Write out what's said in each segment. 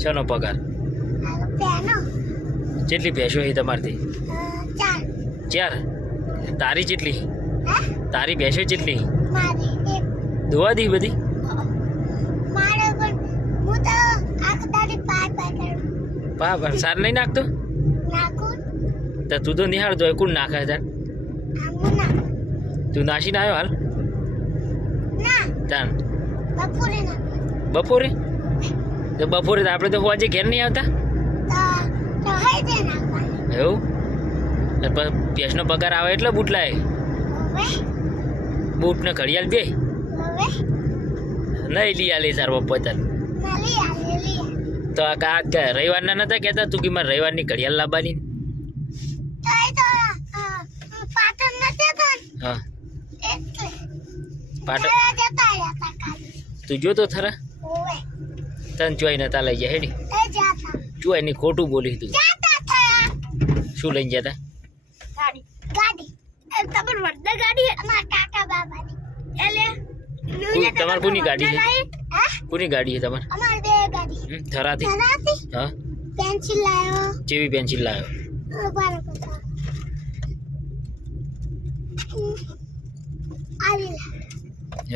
શેનો પગાર? કેટલી ભેંસો છે તમારથી? 4. તારી કેટલી? તારી ભેંસો કેટલી? દોવા દી બધી? પા સાર નહીં નાખતો? તો તું તો નિહાળતો હોય, કોણ નાખે તાર? તું નાસીને આવ્યો હાલ? તાન બપોરે? તો બપોરે તો આપણે તો હોજે ઘેર નહીં આવતા એવું? ભેંસનો પગાર આવે એટલે બૂટ લાવે? બૂટ ને ઘડિયાળ બે નહીં લઈ આલે તાર પપ્પા તાર? તો આ રવિવારના નતા કહેતા તું કે મારે રવિવારની ઘડિયાળ લાવવાની? હા પાટણ તું જોતો થરા તને ચોઈ નતા લઈ જાય હેડી ચોઈ ની ખોટું બોલી તું શું લઈને જતા? તમારે કોની ગાડી છે? કોની ગાડી છે તમારે? થરાથી? હા પેન્સિલ લાવ્યો. કેવી પેન્સિલ લાવ્યો?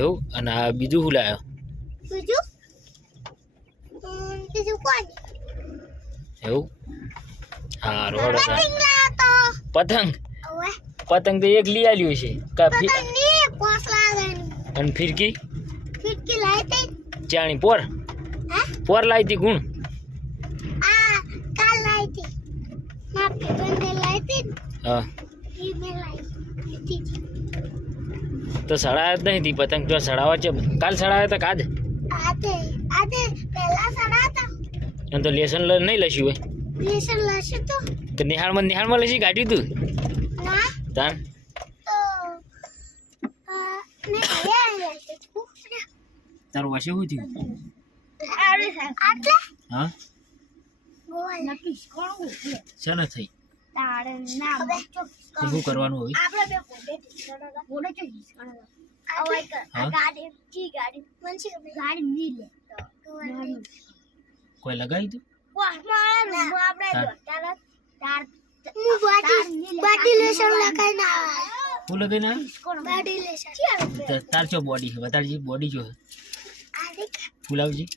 એવું? અને આ બીજું શું લાવ્યો? એવું? હા રોડ પતંગ. પતંગ તો એક લઈ આવ્યું છે અને ફિરકી ચાણી પોર લાવી હતી ગુણ હા તો સડાયા જ નહીં પતંગ જો સડાવા છે કાલ સડાયા હતા કાજ અને તો લેસન નહીં લસ્યું હોય નિહાળમાં લસી કાઢ્યું તું તાન તારું વાસે શું થયું? હા શાના થઈ? શું કરવાનું હવે? કોઈ લગાવી તું? શું લગાવીને તાર ચો બોડી છે બતાડજી બોડી જો ફૂલાવજી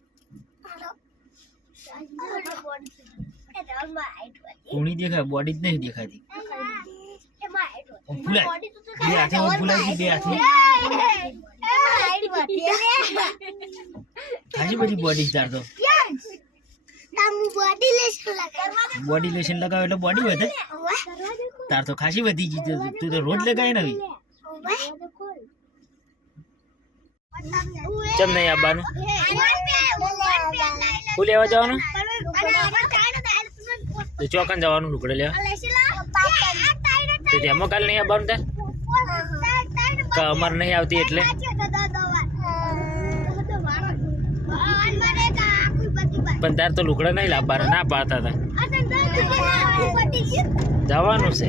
કોણી દેખાય બોડી જ નહીં દેખાતી ફૂલાય બે હાથે ફૂલાવજી બે હાથે ખાસી બધી બોડી તાર તો બોડી લેશન લગાવે એટલે બોડી વધે તાર તો ખાસી વધી ગઈ તું તો રોજ લગાવે ને ચમ નહીં આવવાનું? શું લેવા જવાનું? તો ચોકન જવાનું લુકડે લેવા? તો તેમાં કાલ નહીં આવવાનું તાર? અમારે નહીં આવતી એટલે પણ તાર તો લુકડા નહીં લાવવાના ના પાડતા હતા જવાનું છે